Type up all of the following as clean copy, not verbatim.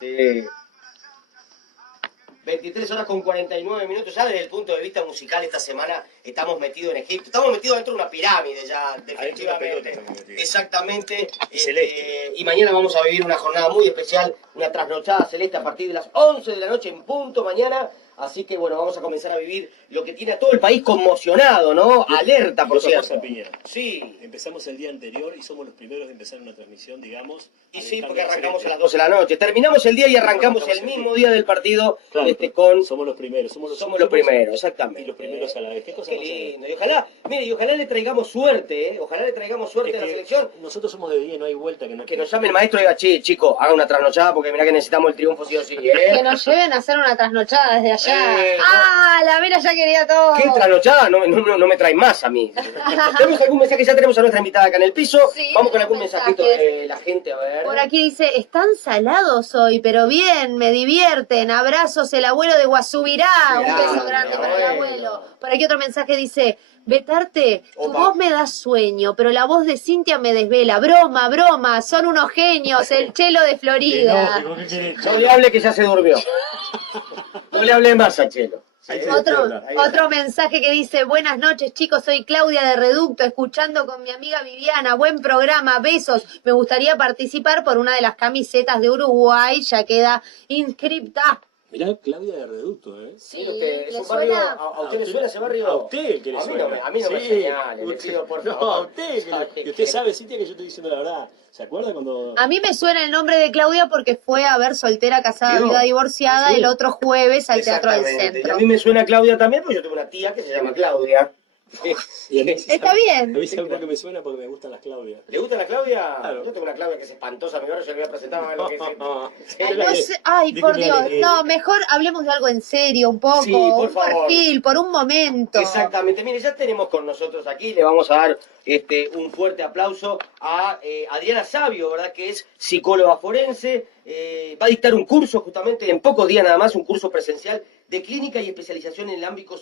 23 horas con 49 minutos. Ya desde el punto de vista musical esta semana estamos metidos en Egipto. Estamos metidos dentro de una pirámide ya, definitivamente. Exactamente. Y mañana vamos a vivir una jornada muy especial, una trasnochada celeste a partir de las 11 de la noche en punto mañana. Así que bueno, vamos a comenzar a vivir lo que tiene a todo el país conmocionado, ¿no? Alerta, por cierto. Sí. Empezamos el día anterior y somos los primeros de empezar una transmisión, digamos. Y sí, porque arrancamos a las 12 de la noche. Terminamos el día y arrancamos el mismo día del partido. Claro, con... Somos los primeros. Somos los primeros, exactamente. Y los primeros a la vez. Qué cosa Qué lindo. Y ojalá, mire, y ojalá le traigamos suerte, ¿eh? Ojalá le traigamos suerte a la selección. Nosotros somos de día y no hay vuelta. Que nos llame el maestro y diga, che, chico, haga una trasnochada porque mirá que necesitamos el triunfo sí o sí, ¿eh? Que nos lleven a hacer una trasnochada desde allá. ¡Ah! La Vera ya quería todo. ¿Qué trasnochada? No me traen más a mí. ¿Tenemos algún mensaje? Ya tenemos a nuestra invitada acá en el piso. Sí, vamos con algún mensajito de la gente, a ver. Por aquí dice, están salados hoy, pero bien, me divierten. Abrazos, el abuelo de Guasubirá. Un beso grande para el abuelo. Por aquí otro mensaje dice, Betarte, tu voz me da sueño, pero la voz de Cintia me desvela. Broma, broma, son unos genios, el Chelo de Florida. No le hable que ya se durmió. No le hable más a Chelo. Otro mensaje que dice, buenas noches chicos, soy Claudia de Reducto, escuchando con mi amiga Viviana, buen programa, besos, me gustaría participar por una de las camisetas de Uruguay, ya queda inscripta. Mirá, Claudia de Reducto, ¿eh? Sí, es un barrio, ¿a usted le suena ese barrio? A usted que le suena. A mí no me señale, le pido por favor. No, a usted, que usted sabe, Cintia, que yo estoy diciendo la verdad. ¿Se acuerda cuando...? A mí me suena el nombre de Claudia porque fue a ver Soltera, Casada, Viuda, Divorciada el otro jueves al Teatro del Centro. Y a mí me suena Claudia también porque yo tengo una tía que se llama Claudia. Está bien. A mí sabe por qué me suena, porque me gustan las Claudias. ¿Le gusta la Claudia? Claro. Yo tengo una Claudia que es espantosa, mi barrio, yo le voy a presentar a ver lo que es. Ay, por Dios, no, mejor hablemos de algo en serio, un poco, sí, por un favor. perfil, por un momento. Exactamente, mire, ya tenemos con nosotros aquí, le vamos a dar un fuerte aplauso a Adriana Sabio, ¿verdad? Que es psicóloga forense, va a dictar un curso justamente en pocos días nada más, un curso presencial de clínica y especialización en el ámbito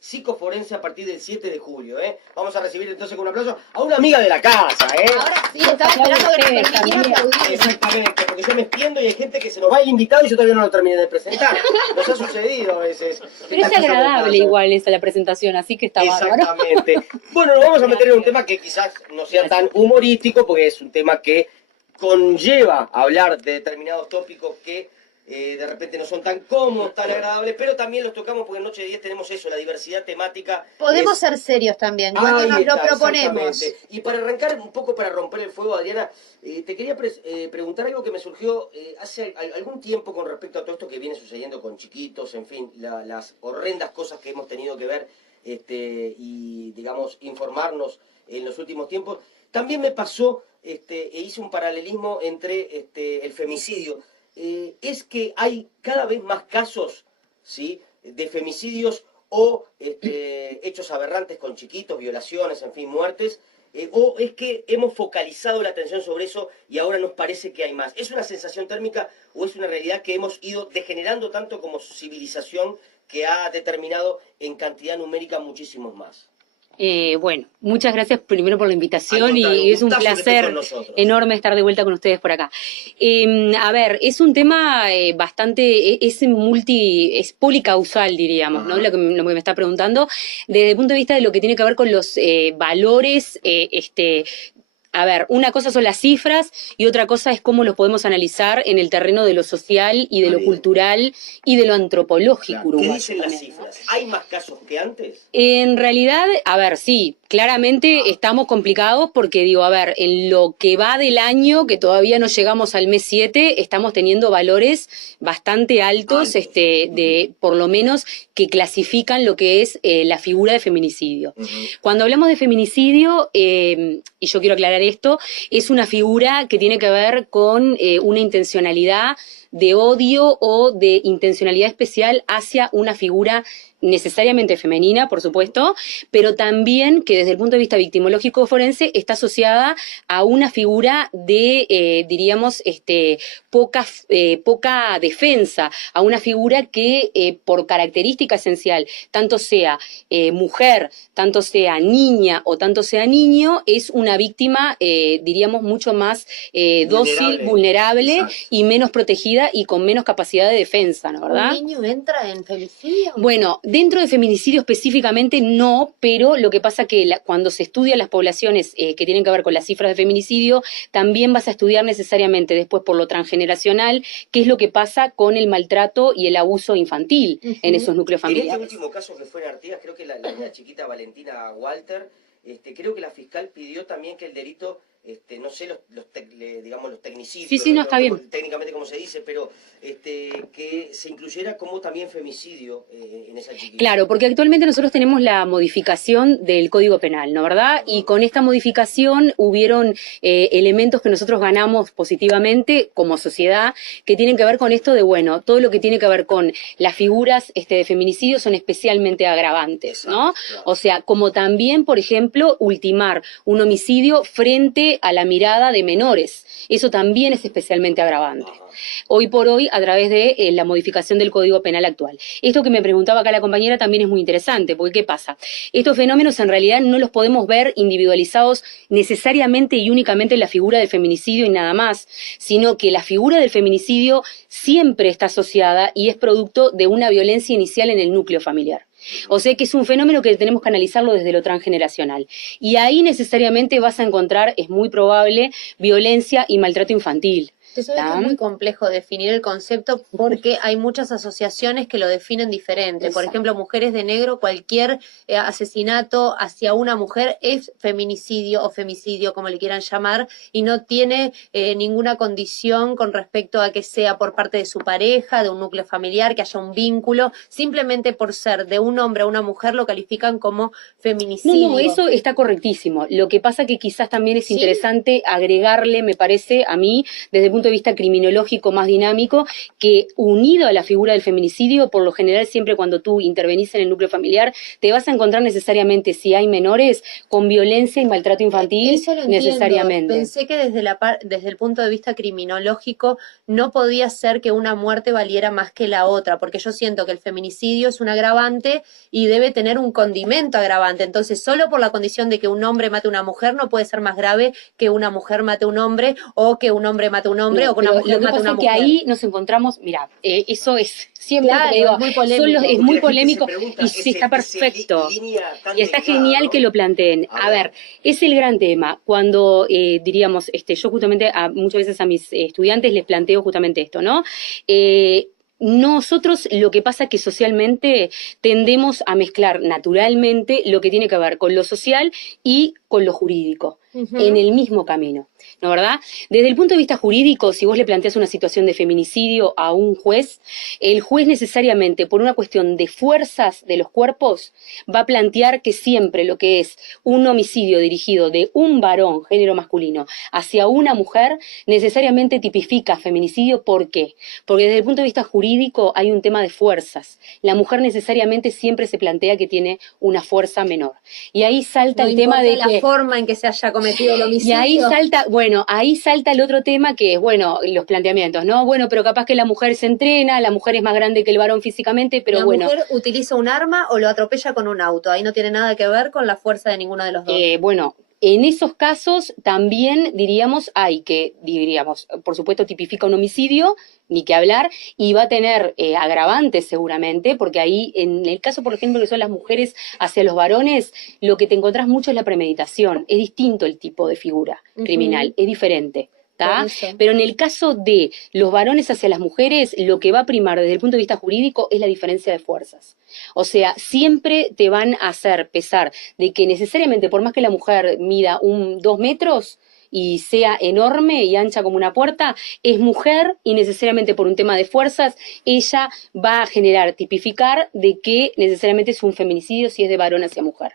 psicoforense a partir del 7 de julio, ¿eh? Vamos a recibir entonces con un aplauso a una amiga de la casa, ¿eh? Ahora sí, estaba esperando que me permitiera aplaudir. Exactamente, porque yo me extiendo y hay gente que se nos va el invitado y yo todavía no lo terminé de presentar. Nos ha sucedido a veces. Pero es agradable igual esa la presentación, así que está bárbaro. Exactamente. Bueno, nos vamos a meter en un tema que quizás no sea tan humorístico, porque es un tema que conlleva hablar de determinados tópicos que de repente no son tan cómodos, tan agradables, pero también los tocamos porque en Noche de 10 tenemos eso, la diversidad temática. Podemos ser serios también, cuando nos lo proponemos. Y para arrancar un poco, para romper el fuego, Adriana, te quería preguntar algo que me surgió hace algún tiempo con respecto a todo esto que viene sucediendo con chiquitos, en fin, las horrendas cosas que hemos tenido que ver y, digamos, informarnos en los últimos tiempos. También me pasó, e hice un paralelismo entre el femicidio. Es que hay cada vez más casos, ¿sí?, de femicidios o hechos aberrantes con chiquitos, violaciones, en fin, muertes, o es que hemos focalizado la atención sobre eso y ahora nos parece que hay más. ¿Es una sensación térmica o es una realidad que hemos ido degenerando tanto como civilización que ha determinado en cantidad numérica muchísimos más? Bueno, muchas gracias primero por la invitación y es un placer enorme estar de vuelta con ustedes por acá. A ver, es un tema bastante, es policausal, diríamos, ¿no? Lo que me está preguntando, desde el punto de vista de lo que tiene que ver con los valores, a ver, una cosa son las cifras y otra cosa es cómo los podemos analizar en el terreno de lo social y de lo cultural y de lo antropológico uruguayo. ¿Qué dicen las cifras? ¿Hay más casos que antes? En realidad, a ver, sí, claramente estamos complicados porque, digo, a ver, en lo que va del año, que todavía no llegamos al mes 7, estamos teniendo valores bastante altos, de por lo menos que clasifican lo que es la figura de feminicidio. Cuando hablamos de feminicidio, y yo quiero aclarar esto, es una figura que tiene que ver con una intencionalidad de odio o de intencionalidad especial hacia una figura necesariamente femenina, por supuesto, pero también que desde el punto de vista victimológico forense está asociada a una figura de, diríamos, poca defensa, a una figura que por característica esencial, tanto sea mujer, tanto sea niña o tanto sea niño, es una víctima, diríamos, mucho más dócil, vulnerable y menos protegida y con menos capacidad de defensa, ¿no verdad? ¿Un niño entra en femicidio? Bueno, dentro de feminicidio específicamente no, pero lo que pasa que cuando se estudian las poblaciones que tienen que ver con las cifras de feminicidio, también vas a estudiar necesariamente después por lo transgeneracional qué es lo que pasa con el maltrato y el abuso infantil en esos núcleos familiares. En este último caso que fue en Artigas, creo que la chiquita Valentina Walter, creo que la fiscal pidió también que el delito, no sé digamos los tecnicidios, sí, no, está bien. Técnicamente como se dice, pero que se incluyera como también femicidio en esa chiquita. Claro, porque actualmente nosotros tenemos la modificación del Código Penal, ¿no verdad? Y con esta modificación hubieron elementos que nosotros ganamos positivamente como sociedad, que tienen que ver con esto de, bueno, todo lo que tiene que ver con las figuras de feminicidio son especialmente agravantes, ¿no? Claro. O sea, como también, por ejemplo, ultimar un homicidio frente a la mirada de menores. Eso también es especialmente agravante. Ajá. Hoy por hoy, a través de la modificación del Código Penal actual. Esto que me preguntaba acá la compañera también es muy interesante, porque ¿qué pasa? Estos fenómenos en realidad no los podemos ver individualizados necesariamente y únicamente en la figura del feminicidio y nada más, sino que la figura del feminicidio siempre está asociada y es producto de una violencia inicial en el núcleo familiar. O sea que es un fenómeno que tenemos que analizarlo desde lo transgeneracional. Y ahí necesariamente vas a encontrar, es muy probable, violencia y maltrato infantil. Te sabes que es muy complejo definir el concepto porque hay muchas asociaciones que lo definen diferente. Exacto. Por ejemplo, mujeres de negro, cualquier asesinato hacia una mujer es feminicidio o femicidio, como le quieran llamar, y no tiene ninguna condición con respecto a que sea por parte de su pareja, de un núcleo familiar, que haya un vínculo. Simplemente por ser de un hombre a una mujer lo califican como feminicidio. No, eso está correctísimo. Lo que pasa que quizás también es interesante agregarle, me parece, a mí, desde el punto de vista criminológico más dinámico, que unido a la figura del feminicidio, por lo general siempre cuando tú intervenís en el núcleo familiar, te vas a encontrar necesariamente, si hay menores, con violencia y maltrato infantil, eso lo necesariamente. Pensé que desde el punto de vista criminológico no podía ser que una muerte valiera más que la otra, porque yo siento que el feminicidio es un agravante y debe tener un condimento agravante, entonces solo por la condición de que un hombre mate a una mujer no puede ser más grave que una mujer mate a un hombre o que un hombre mate a un hombre. No, o que una mujer mate a una mujer. Que ahí nos encontramos, mira, eso es siempre, claro, digo, es muy polémico, es muy polémico y sí, está perfecto. Y está genial que lo planteen. A ver, es el gran tema. Cuando, diríamos, yo justamente muchas veces a mis estudiantes les planteo justamente esto, ¿no? Nosotros lo que pasa es que socialmente tendemos a mezclar naturalmente lo que tiene que ver con lo social y con lo jurídico, en el mismo camino, ¿no verdad? Desde el punto de vista jurídico, si vos le planteás una situación de feminicidio a un juez, el juez necesariamente, por una cuestión de fuerzas de los cuerpos, va a plantear que siempre lo que es un homicidio dirigido de un varón, género masculino, hacia una mujer, necesariamente tipifica feminicidio. ¿Por qué? Porque desde el punto de vista jurídico hay un tema de fuerzas. La mujer necesariamente siempre se plantea que tiene una fuerza menor. Y ahí salta el tema de la forma en que se haya cometido el homicidio. Y ahí salta el otro tema que es, los planteamientos, ¿no? Bueno, pero capaz que la mujer se entrena, la mujer es más grande que el varón físicamente, pero la mujer utiliza un arma o lo atropella con un auto. Ahí no tiene nada que ver con la fuerza de ninguno de los dos. En esos casos también diríamos, por supuesto tipifica un homicidio, ni que hablar, y va a tener agravantes seguramente, porque ahí, en el caso, por ejemplo, que son las mujeres hacia los varones, lo que te encontrás mucho es la premeditación. Es distinto el tipo de figura criminal, es diferente. Pero en el caso de los varones hacia las mujeres, lo que va a primar desde el punto de vista jurídico es la diferencia de fuerzas. O sea, siempre te van a hacer pesar de que necesariamente, por más que la mujer mida 2 metros y sea enorme y ancha como una puerta, es mujer y necesariamente por un tema de fuerzas, ella va a tipificar de que necesariamente es un feminicidio si es de varón hacia mujer.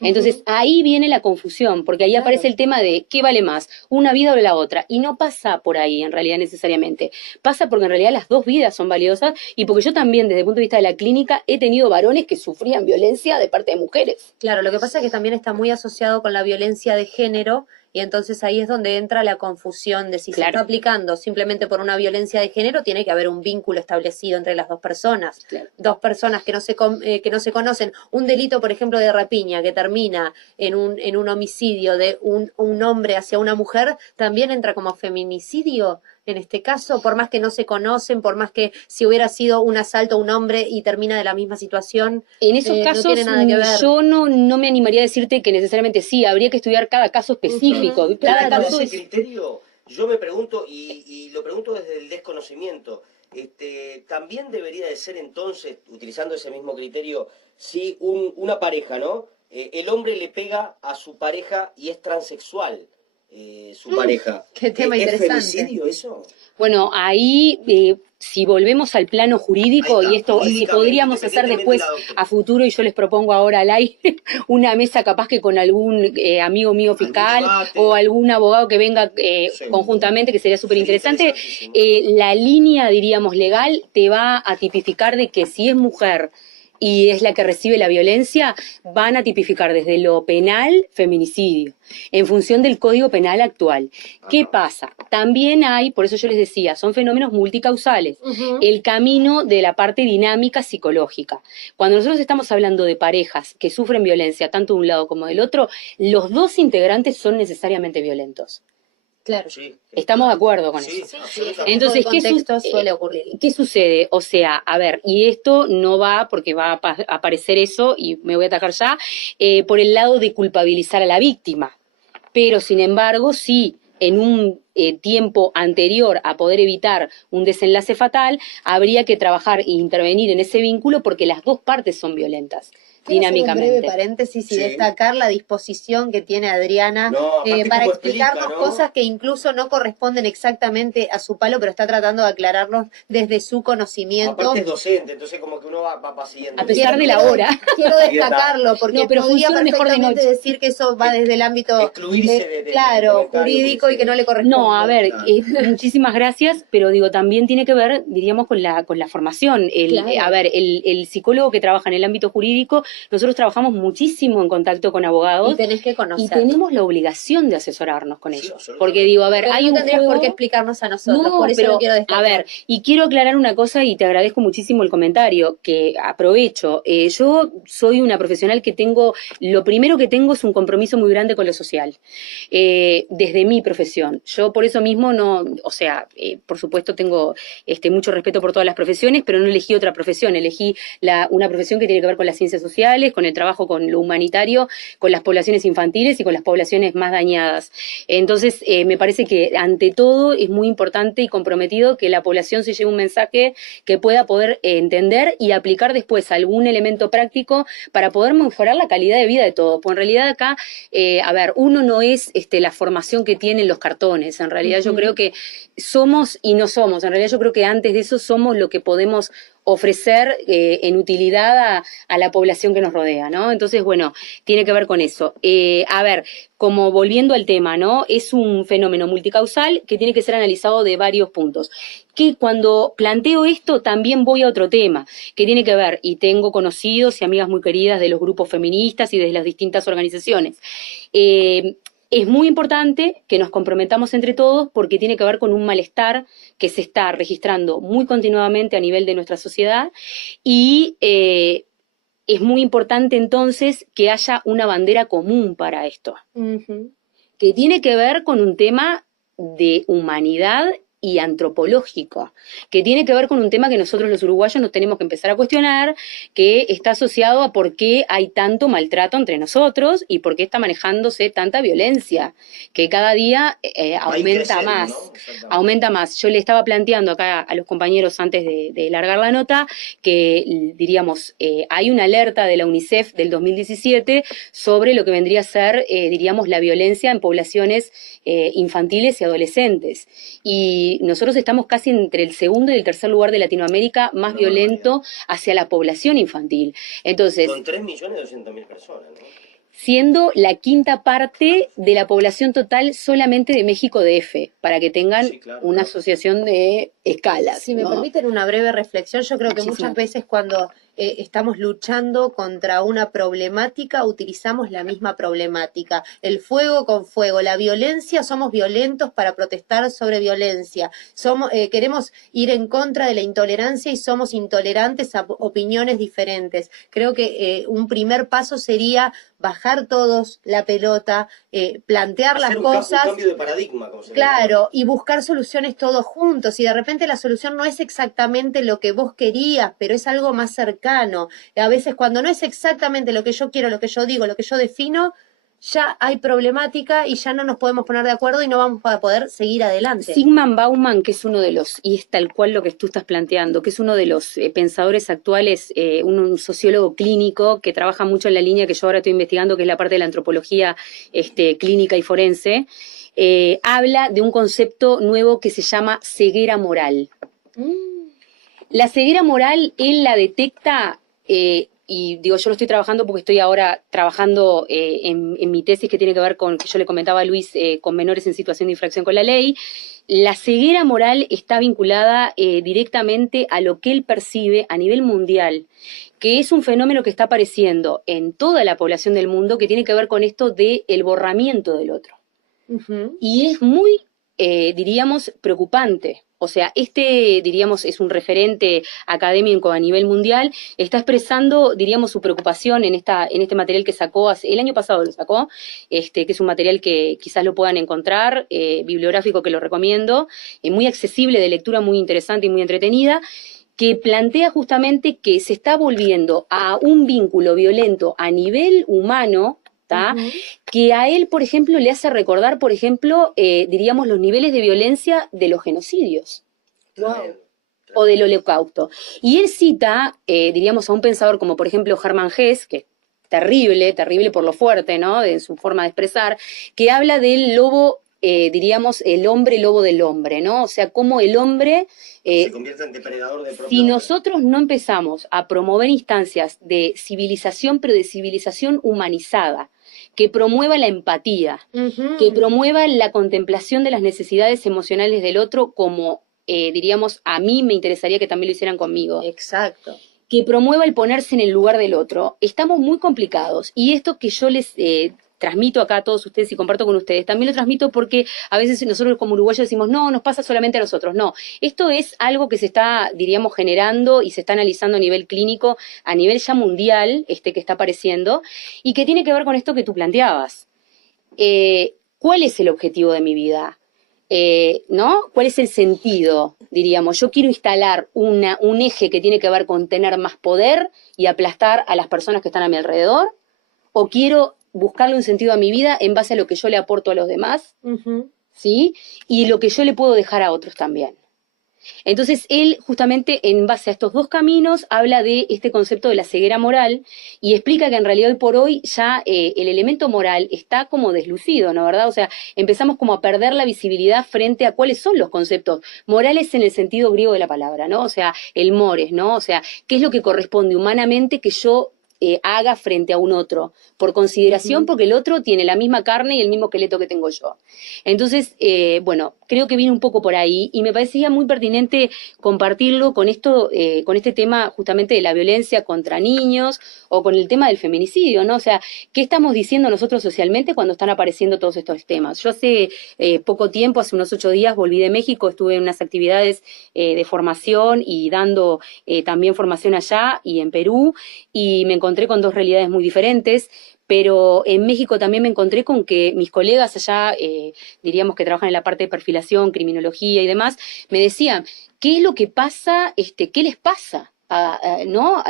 Entonces, ahí viene la confusión, porque ahí aparece el tema de ¿qué vale más? ¿Una vida o la otra? Y no pasa por ahí, en realidad, necesariamente. Pasa porque en realidad las dos vidas son valiosas y porque yo también, desde el punto de vista de la clínica, he tenido varones que sufrían violencia de parte de mujeres. Claro, lo que pasa es que también está muy asociado con la violencia de género y entonces ahí es donde entra la confusión de si se está aplicando simplemente por una violencia de género, tiene que haber un vínculo establecido entre las dos personas. Claro. Dos personas que no se conocen. Un delito, por ejemplo, de rapiña que termina en un homicidio de un hombre hacia una mujer, también entra como feminicidio. En este caso, por más que no se conocen, por más que si hubiera sido un asalto a un hombre y termina de la misma situación, en esos casos no tiene nada que ver. yo no me animaría a decirte que necesariamente sí, habría que estudiar cada caso específico. Cada caso ese criterio, yo me pregunto, y lo pregunto desde el desconocimiento, también debería de ser entonces, utilizando ese mismo criterio, si una pareja, ¿no? El hombre le pega a su pareja y es transexual. Su pareja. Qué tema ¿Es interesante. femicidio eso? Bueno, ahí si volvemos al plano jurídico, y esto si podríamos hacer después a futuro, y yo les propongo ahora al aire una mesa capaz que con algún amigo mío fiscal o algún abogado que venga conjuntamente, que sería súper interesante, la línea, diríamos, legal te va a tipificar de que si es mujer y es la que recibe la violencia, van a tipificar desde lo penal feminicidio, en función del Código Penal actual. ¿Qué pasa? También hay, por eso yo les decía, son fenómenos multicausales, el camino de la parte dinámica psicológica. Cuando nosotros estamos hablando de parejas que sufren violencia, tanto de un lado como del otro, los dos integrantes son necesariamente violentos. Claro. Sí, Estamos de acuerdo con eso. Entonces, suele ocurrir. ¿Qué sucede? O sea, a ver, y esto no va, porque va a aparecer eso, y me voy a atacar ya, por el lado de culpabilizar a la víctima. Pero, sin embargo, sí, en un tiempo anterior a poder evitar un desenlace fatal, habría que trabajar e intervenir en ese vínculo porque las dos partes son violentas. Dinámicamente. Un breve paréntesis y destacar la disposición que tiene Adriana para explicarnos cosas que incluso no corresponden exactamente a su palo, pero está tratando de aclararnos desde su conocimiento. Aparte es docente, entonces como que uno va siguiendo. A pesar de la hora. Quiero destacarlo, porque pero podría perfectamente mejor de decir que eso va desde el ámbito jurídico y que no le corresponde. No, a ver, muchísimas gracias, pero digo, también tiene que ver, diríamos, con la formación. A ver, el psicólogo que trabaja en el ámbito jurídico, nosotros trabajamos muchísimo en contacto con abogados. Y tenés que conocer. Y tenemos la obligación de asesorarnos con ellos. Porque digo, a ver, pero hay no un tendrías juego... por qué explicarnos a nosotros, por eso lo quiero destacar. A ver, y quiero aclarar una cosa y te agradezco muchísimo el comentario, que aprovecho. Yo soy una profesional que lo primero que tengo es un compromiso muy grande con lo social, desde mi profesión. Yo por eso mismo por supuesto tengo mucho respeto por todas las profesiones, pero no elegí otra profesión, elegí una profesión que tiene que ver con las ciencias sociales, con el trabajo con lo humanitario, con las poblaciones infantiles y con las poblaciones más dañadas. Entonces, me parece que ante todo es muy importante y comprometido que la población se lleve un mensaje que pueda poder entender y aplicar después algún elemento práctico para poder mejorar la calidad de vida de todos. Pues en realidad acá, uno no es la formación que tienen los cartones. En realidad yo creo que somos y no somos. En realidad yo creo que antes de eso somos lo que podemos ofrecer en utilidad a la población que nos rodea, ¿no? Entonces, bueno, tiene que ver con eso. Como volviendo al tema, ¿no? Es un fenómeno multicausal que tiene que ser analizado de varios puntos. Que cuando planteo esto también voy a otro tema, que tiene que ver, y tengo conocidos y amigas muy queridas de los grupos feministas y de las distintas organizaciones. Es muy importante que nos comprometamos entre todos porque tiene que ver con un malestar que se está registrando muy continuamente a nivel de nuestra sociedad y es muy importante entonces que haya una bandera común para esto, que tiene que ver con un tema de humanidad y antropológico, que tiene que ver con un tema que nosotros los uruguayos nos tenemos que empezar a cuestionar, que está asociado a por qué hay tanto maltrato entre nosotros y por qué está manejándose tanta violencia, que cada día aumenta más, ¿no? Aumenta más. Yo le estaba planteando acá a los compañeros antes de largar la nota que, diríamos, hay una alerta de la UNICEF del 2017 sobre lo que vendría a ser, diríamos, la violencia en poblaciones infantiles y adolescentes. Y nosotros estamos casi entre el segundo y el tercer lugar de Latinoamérica más violento hacia la población infantil. Entonces, con 3.200.000 personas, ¿no? siendo la quinta parte de la población total solamente de México DF, para que tengan una asociación de escalas. Si me permiten una breve reflexión, yo creo que muchas veces cuando estamos luchando contra una problemática, utilizamos la misma problemática. El fuego con fuego, la violencia, somos violentos para protestar sobre violencia. Queremos ir en contra de la intolerancia y somos intolerantes a opiniones diferentes. Creo que un primer paso sería bajar todos la pelota, plantear las cosas. Un cambio de paradigma, como se Claro, y buscar soluciones todos juntos. Y de repente la solución no es exactamente lo que vos querías, pero es algo más cercano. Y a veces cuando no es exactamente lo que yo quiero, lo que yo digo, lo que yo defino, ya hay problemática y ya no nos podemos poner de acuerdo y no vamos a poder seguir adelante. Zygmunt Bauman, que es uno de los, y es tal cual lo que tú estás planteando, que es uno de los pensadores actuales, un sociólogo clínico que trabaja mucho en la línea que yo ahora estoy investigando, que es la parte de la antropología clínica y forense, habla de un concepto nuevo que se llama ceguera moral. La ceguera moral él la detecta, y digo, yo lo estoy trabajando porque estoy ahora trabajando en mi tesis que tiene que ver con, que yo le comentaba a Luis, con menores en situación de infracción con la ley. La ceguera moral está vinculada directamente a lo que él percibe a nivel mundial, que es un fenómeno que está apareciendo en toda la población del mundo, que tiene que ver con esto del borramiento del otro. Y es muy, diríamos, preocupante. O sea, diríamos, es un referente académico a nivel mundial, está expresando, diríamos, su preocupación en este material que sacó, el año pasado lo sacó, que es un material que quizás lo puedan encontrar, bibliográfico que lo recomiendo, muy accesible, de lectura muy interesante y muy entretenida, que plantea justamente que se está volviendo a un vínculo violento a nivel humano, que a él, por ejemplo, le hace recordar, por ejemplo, diríamos, los niveles de violencia de los genocidios. O del Holocausto. Y él cita, diríamos, a un pensador como, por ejemplo, Hermann Hesse, que es terrible, terrible por lo fuerte, ¿no?, de su forma de expresar, que habla del lobo, diríamos, el hombre lobo del hombre, ¿no? O sea, cómo el hombre se convierte en depredador del propio si hombre. nosotros no empezamos a promover instancias de civilización, pero de civilización humanizada, que promueva la empatía, que promueva la contemplación de las necesidades emocionales del otro, como, diríamos, a mí me interesaría que también lo hicieran conmigo. Exacto. Que promueva el ponerse en el lugar del otro. Estamos muy complicados. Y esto que yo les transmito acá a todos ustedes y comparto con ustedes, también lo transmito porque a veces nosotros como uruguayos decimos, no, nos pasa solamente a nosotros. No, esto es algo que se está, diríamos, generando y se está analizando a nivel clínico, a nivel ya mundial, que está apareciendo, y que tiene que ver con esto que tú planteabas. ¿Cuál es el objetivo de mi vida? ¿No? ¿Cuál es el sentido? Diríamos, yo quiero instalar un eje que tiene que ver con tener más poder y aplastar a las personas que están a mi alrededor, o quiero buscarle un sentido a mi vida en base a lo que yo le aporto a los demás, ¿sí? Y lo que yo le puedo dejar a otros también. Entonces, él justamente en base a estos dos caminos habla de este concepto de la ceguera moral y explica que en realidad hoy por hoy ya el elemento moral está como deslucido, ¿no? ¿Verdad? O sea, empezamos como a perder la visibilidad frente a cuáles son los conceptos morales en el sentido griego de la palabra, ¿no? O sea, el mores, ¿no? O sea, ¿qué es lo que corresponde humanamente que yo haga frente a un otro? Por consideración, porque el otro tiene la misma carne y el mismo esqueleto que tengo yo. Entonces, bueno, creo que viene un poco por ahí y me parecía muy pertinente compartirlo con este tema justamente de la violencia contra niños o con el tema del feminicidio, ¿no? O sea, ¿qué estamos diciendo nosotros socialmente cuando están apareciendo todos estos temas? Yo hace poco tiempo, hace unos 8 días, volví de México, estuve en unas actividades de formación y dando también formación allá y en Perú, y me encontré con dos realidades muy diferentes. Pero en México también me encontré con que mis colegas allá, diríamos que trabajan en la parte de perfilación, criminología y demás, me decían, ¿qué es lo que pasa? ¿Qué les pasa? ¿No?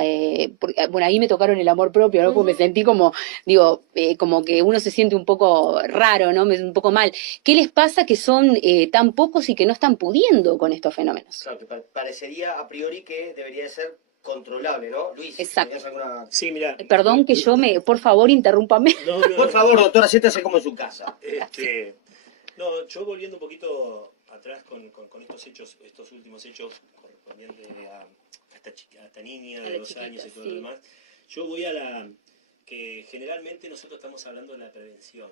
Porque, bueno, ahí me tocaron el amor propio, ¿no? Porque me sentí como, digo, como que uno se siente un poco raro, ¿no? Un poco mal. ¿Qué les pasa que son tan pocos y que no están pudiendo con estos fenómenos? Claro, que parecería a priori que debería de ser controlable, ¿no? Luis, exacto. Alguna... Sí, mira. Perdón que por favor, interrúmpame. No, por favor, doctora, siéntase como en su casa. No, yo volviendo un poquito atrás con estos últimos hechos correspondientes a esta niña de 2 años y todo lo demás, yo voy a que generalmente nosotros estamos hablando de la prevención,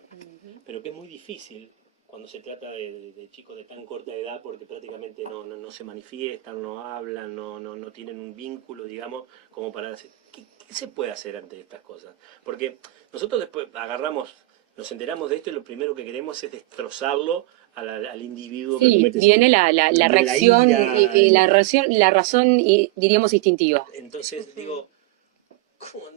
pero que es muy difícil cuando se trata de chicos de tan corta edad, porque prácticamente no se manifiestan, no hablan, no tienen un vínculo, digamos, como para decir, ¿qué se puede hacer ante estas cosas? Porque nosotros después nos enteramos de esto y lo primero que queremos es destrozarlo al individuo que comete viene la reacción, ira, la razón, diríamos, instintiva. Entonces digo, ¿cómo?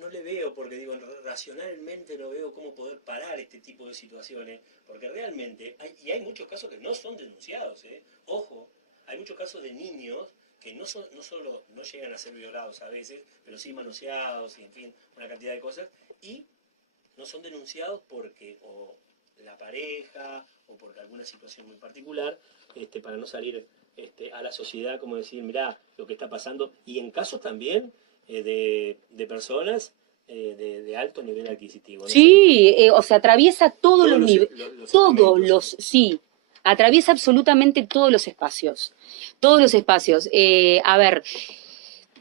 No le veo, porque digo, racionalmente no veo cómo poder parar este tipo de situaciones, porque realmente hay muchos casos que no son denunciados, ojo, hay muchos casos de niños que no solo no llegan a ser violados a veces, pero sí manoseados y en fin, una cantidad de cosas, y no son denunciados porque o la pareja o porque alguna situación muy particular, para no salir a la sociedad como decir, mirá lo que está pasando, y en casos también de personas de alto nivel adquisitivo, ¿no? Sí, o sea, atraviesa todos los niveles, sí, atraviesa absolutamente todos los espacios, a ver,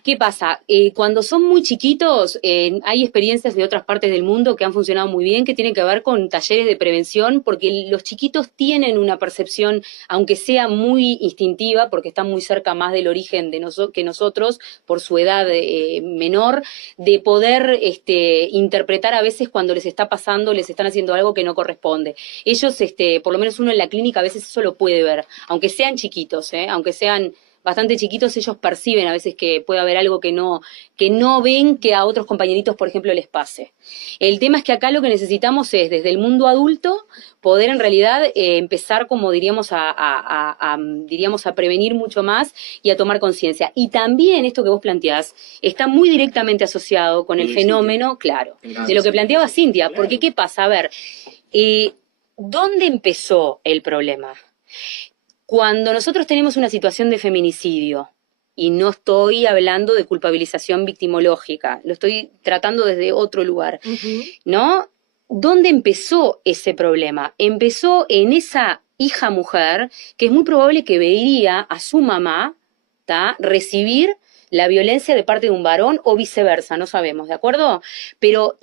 ¿qué pasa? Cuando son muy chiquitos, hay experiencias de otras partes del mundo que han funcionado muy bien, que tienen que ver con talleres de prevención, porque los chiquitos tienen una percepción, aunque sea muy instintiva, porque están muy cerca más del origen que nosotros, por su edad menor, de poder interpretar a veces cuando les está pasando, les están haciendo algo que no corresponde. Ellos, por lo menos uno en la clínica, a veces eso lo puede ver, aunque sean chiquitos, aunque sean bastante chiquitos, ellos perciben a veces que puede haber algo que no ven que a otros compañeritos, por ejemplo, les pase. El tema es que acá lo que necesitamos es, desde el mundo adulto, poder en realidad empezar, como diríamos, a prevenir mucho más y a tomar conciencia. Y también esto que vos planteás está muy directamente asociado con el fenómeno, claro, de lo que planteaba Cintia, porque ¿qué pasa? A ver, ¿dónde empezó el problema? Cuando nosotros tenemos una situación de feminicidio, y no estoy hablando de culpabilización victimológica, lo estoy tratando desde otro lugar, ¿no? ¿Dónde empezó ese problema? Empezó en esa hija mujer que es muy probable que vería a su mamá recibir la violencia de parte de un varón o viceversa, no sabemos, ¿de acuerdo? Pero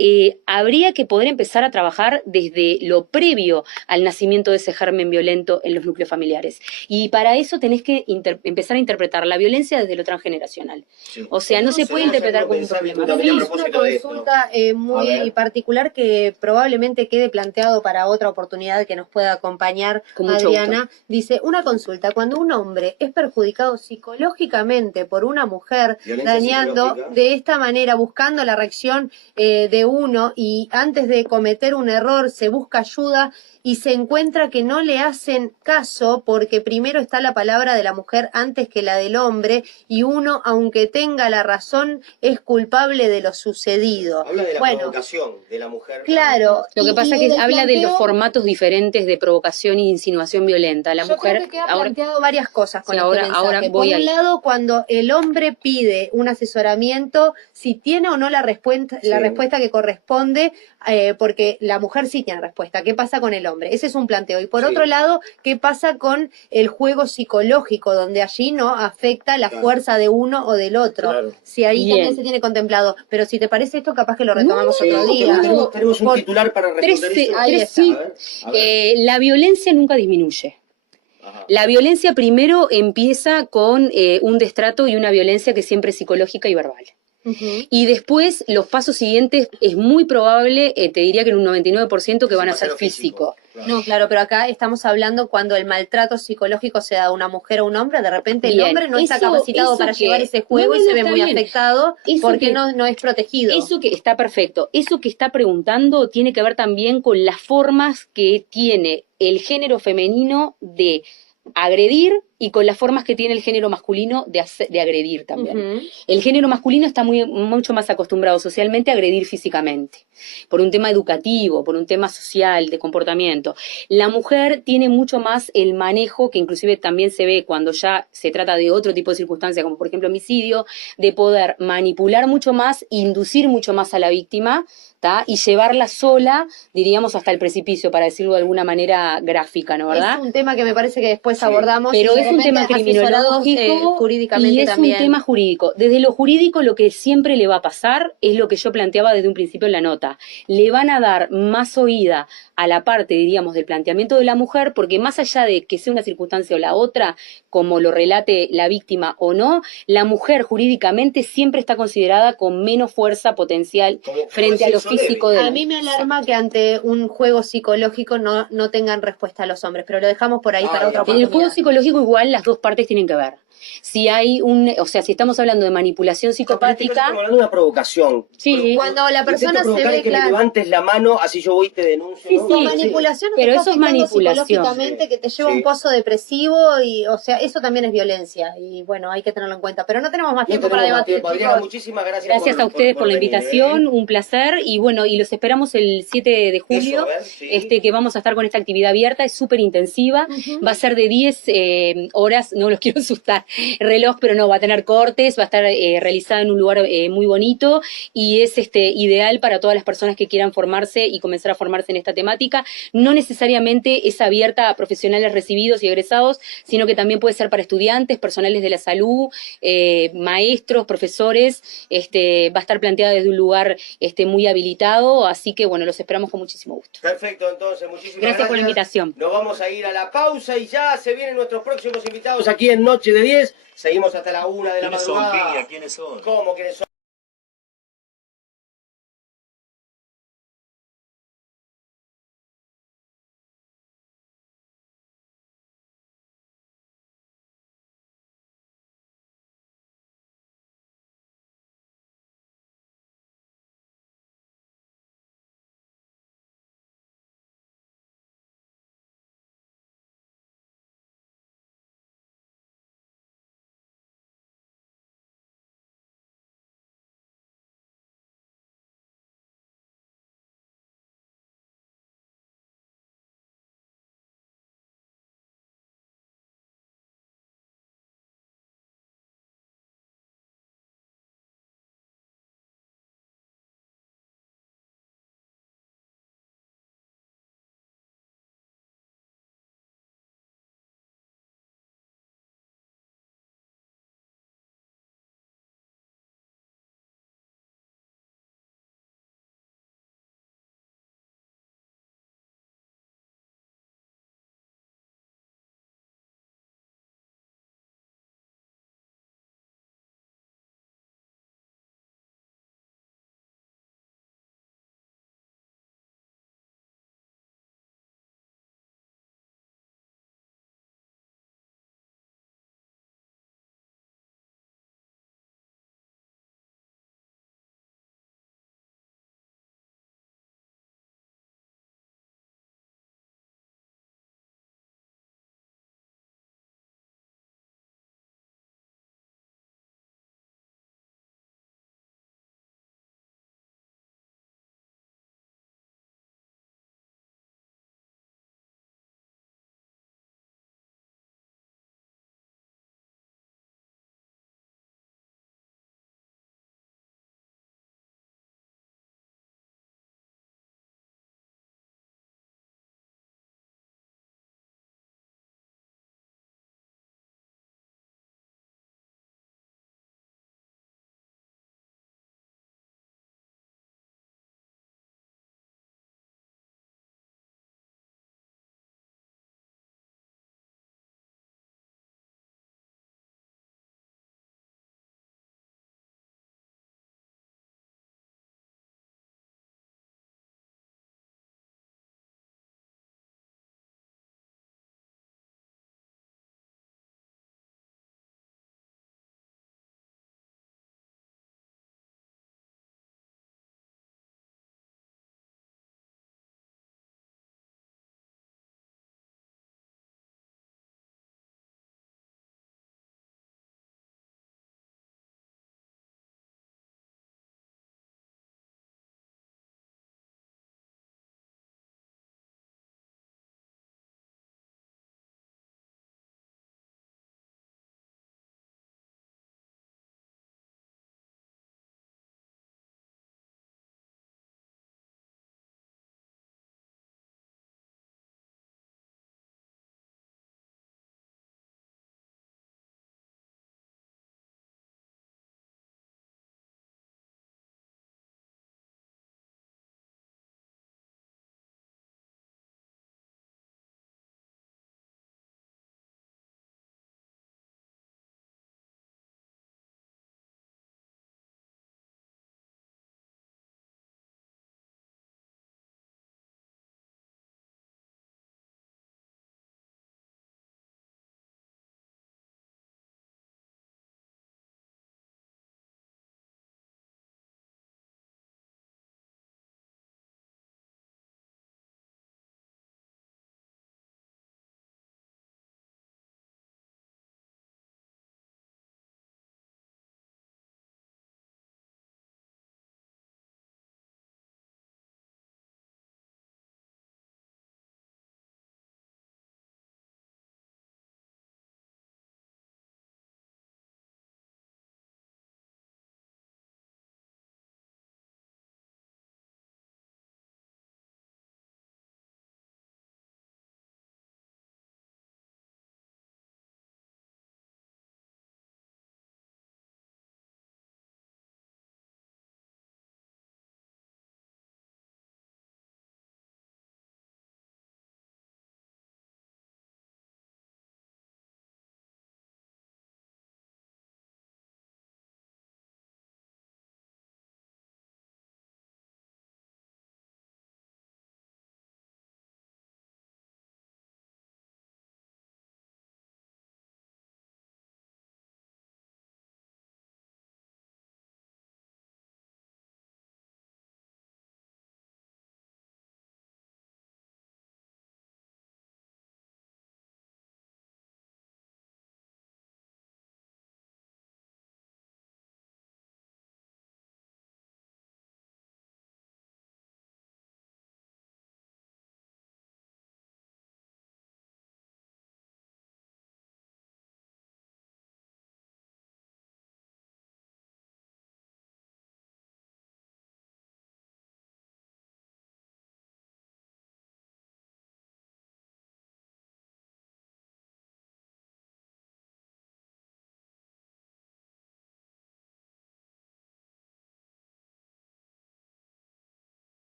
habría que poder empezar a trabajar desde lo previo al nacimiento de ese germen violento en los núcleos familiares. Y para eso tenés que empezar a interpretar la violencia desde lo transgeneracional. Sí. O sea, no se puede interpretar como un problema. Sí, es una consulta muy particular que probablemente quede planteado para otra oportunidad que nos pueda acompañar Adriana. Dice, una consulta, cuando un hombre es perjudicado psicológicamente por una mujer, dañando de esta manera, buscando la reacción de uno, y antes de cometer un error se busca ayuda y se encuentra que no le hacen caso porque primero está la palabra de la mujer antes que la del hombre, y uno, aunque tenga la razón, es culpable de lo sucedido. Habla de la provocación de la mujer. Claro. Lo que pasa es que habla de los formatos diferentes de provocación e insinuación violenta. La mujer creo que ha planteado varias cosas con sí, este mensaje. Ahora por un lado, cuando el hombre pide un asesoramiento, si tiene o no la respuesta que corresponde, porque la mujer sí tiene respuesta. ¿Qué pasa con el hombre? Ese es un planteo. Y por otro lado, ¿qué pasa con el juego psicológico, donde allí no afecta la fuerza de uno o del otro? Claro. Si ahí también se tiene contemplado. Pero si te parece esto, capaz que lo retomamos otro día. Tenemos un titular para responder eso. La violencia nunca disminuye. Ajá. La violencia primero empieza con un destrato y una violencia que siempre es psicológica y verbal. Y después, los pasos siguientes, es muy probable, te diría que en un 99% que van a ser físico. Claro. No, claro, pero acá estamos hablando cuando el maltrato psicológico se da a una mujer o a un hombre, de repente el hombre no está capacitado para llevar ese juego y se ve muy afectado porque no es protegido. Eso que está perfecto. Eso que está preguntando tiene que ver también con las formas que tiene el género femenino de agredir y con las formas que tiene el género masculino de agredir también. El género masculino está mucho más acostumbrado socialmente a agredir físicamente, por un tema educativo, por un tema social, de comportamiento. La mujer tiene mucho más el manejo, que inclusive también se ve cuando ya se trata de otro tipo de circunstancias, como por ejemplo homicidio, de poder manipular mucho más, inducir mucho más a la víctima, y llevarla sola, diríamos, hasta el precipicio, para decirlo de alguna manera gráfica, ¿no? ¿Verdad? Es un tema que me parece que después abordamos. Pero es un tema asesorados, criminológico jurídicamente y es también. un tema jurídico. Desde lo jurídico lo que siempre le va a pasar es lo que yo planteaba desde un principio en la nota. Le van a dar más oída a la parte, diríamos, del planteamiento de la mujer, porque más allá de que sea una circunstancia o la otra, como lo relate la víctima o no, la mujer jurídicamente siempre está considerada con menos fuerza potencial frente a lo físico de A mí me alarma que ante un juego psicológico no tengan respuesta a los hombres, pero lo dejamos por ahí para otra En oportunidad. el juego psicológico igual las dos partes tienen que ver. Si hay o sea, si estamos hablando de manipulación psicopática... Estamos hablando de una provocación. Sí. Cuando la persona se ve, que me levantes la mano, así yo voy y te denuncio. Sí, ¿no? sí, manipulación, pero te eso es está afectando manipulación. psicológicamente, que te lleva a un pozo depresivo y, o sea, eso también es violencia y bueno, hay que tenerlo en cuenta. Pero no tenemos más tiempo para debatir, Adriana, chicos. muchísimas gracias. Gracias a ustedes por la venir, invitación, un placer y bueno, y los esperamos el 7 de julio, que vamos a estar con esta actividad abierta, es súper intensiva, va a ser de 10 horas, no los quiero asustar, reloj, pero no, va a tener cortes, va a estar realizada en un lugar muy bonito y es ideal para todas las personas que quieran formarse y comenzar a formarse en esta temática. No necesariamente es abierta a profesionales recibidos y egresados, sino que también puede ser para estudiantes, personales de la salud, maestros, profesores, va a estar planteada desde un lugar muy habilitado, así que bueno, los esperamos con muchísimo gusto. Perfecto, entonces, muchísimas gracias por la invitación. Nos vamos a ir a la pausa y ya se vienen nuestros próximos invitados aquí en Noche de 10. Seguimos hasta la 1 de la madrugada. ¿Quiénes son? ¿Cómo? ¿Quiénes son?